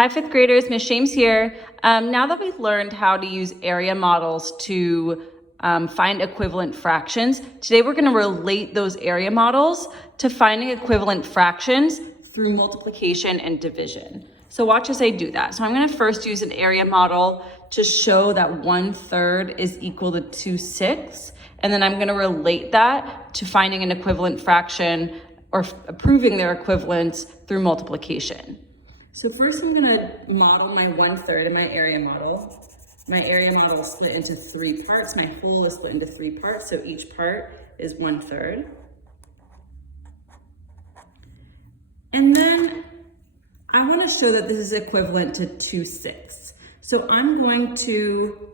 Hi, fifth graders, Ms. Shames here. Now that we've learned how to use area models to find equivalent fractions, today we're gonna relate those area models to finding equivalent fractions through multiplication and division. So watch as I do that. So I'm gonna first use an area model to show that 1/3 is equal to 2/6, and then I'm gonna relate that to finding an equivalent fraction or proving their equivalence through multiplication. So first I'm gonna model my 1/3 in my area model. My area model is split into 3 parts. My whole is split into 3 parts, so each part is 1/3. And then I wanna show that this is equivalent to 2/6. So I'm going to,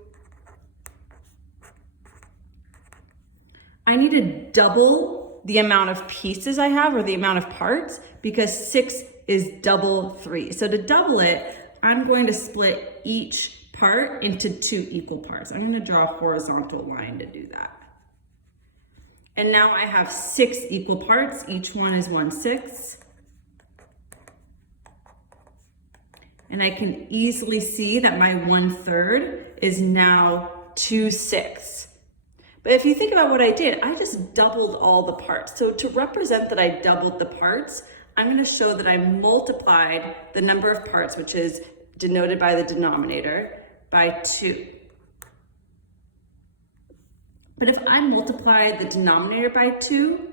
I need to double the amount of pieces I have, or the amount of parts, because 6 is double 3. So to double it, I'm going to split each part into 2 equal parts. I'm going to draw a horizontal line to do that. And now I have 6 equal parts. Each one is 1/6. And I can easily see that my 1/3 is now 2/6. But if you think about what I did, I just doubled all the parts. So to represent that I doubled the parts, I'm going to show that I multiplied the number of parts, which is denoted by the denominator, by 2. But if I multiply the denominator by 2,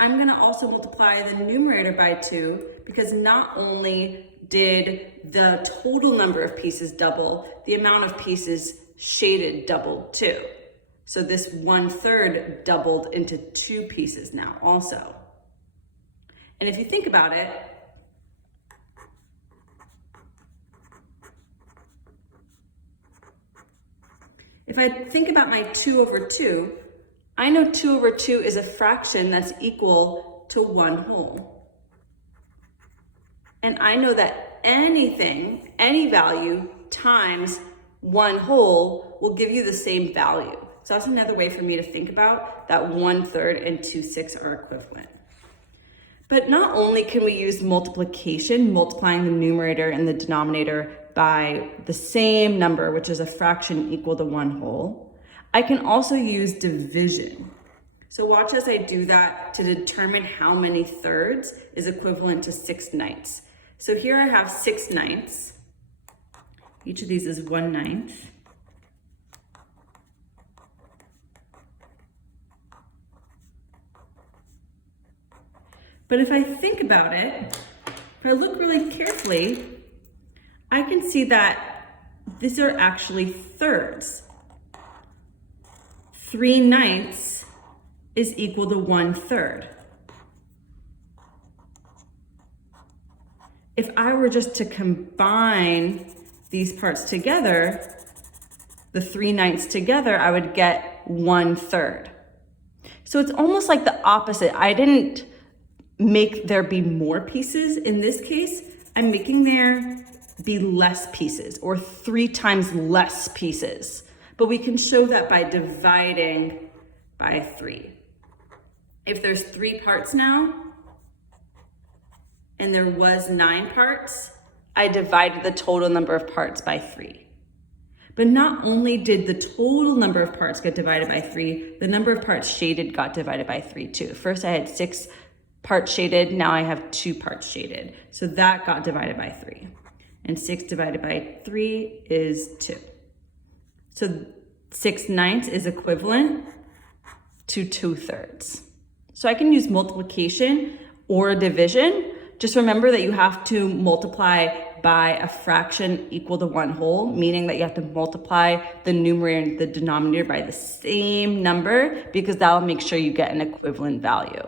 I'm going to also multiply the numerator by 2, because not only did the total number of pieces double, the amount of pieces shaded doubled too. So this 1/3 doubled into 2 pieces now also. And if you think about it, if I think about my 2/2, I know 2/2 is a fraction that's equal to 1/2. And I know that anything, any value times 1/2 will give you the same value. So that's another way for me to think about that 1/3 and 2/6 are equivalent. But not only can we use multiplication, multiplying the numerator and the denominator by the same number, which is a fraction equal to 1/2, I can also use division. So watch as I do that to determine how many thirds is equivalent to 6/9. So here I have 6/9. Each of these is 1/9. But if I think about it, if I look really carefully, I can see that these are actually thirds. 3/9 is equal to 1/3. If I were just to combine these parts together, the 3/9 together, I would get 1/3. So it's almost like the opposite. I didn't make there be more pieces. In this case, I'm making there be less pieces, or 3 times less pieces. But we can show that by dividing by 3. If there's 3 parts now, and there was 9 parts, I divided the total number of parts by 3. But not only did the total number of parts get divided by 3, the number of parts shaded got divided by 3 too. First I had 6 parts shaded, now I have 2 parts shaded. So that got divided by 3. And 6 divided by 3 is 2. So 6/9 is equivalent to 2/3. So I can use multiplication or division. Just remember that you have to multiply by a fraction equal to 1/2, meaning that you have to multiply the numerator and the denominator by the same number, because that will make sure you get an equivalent value.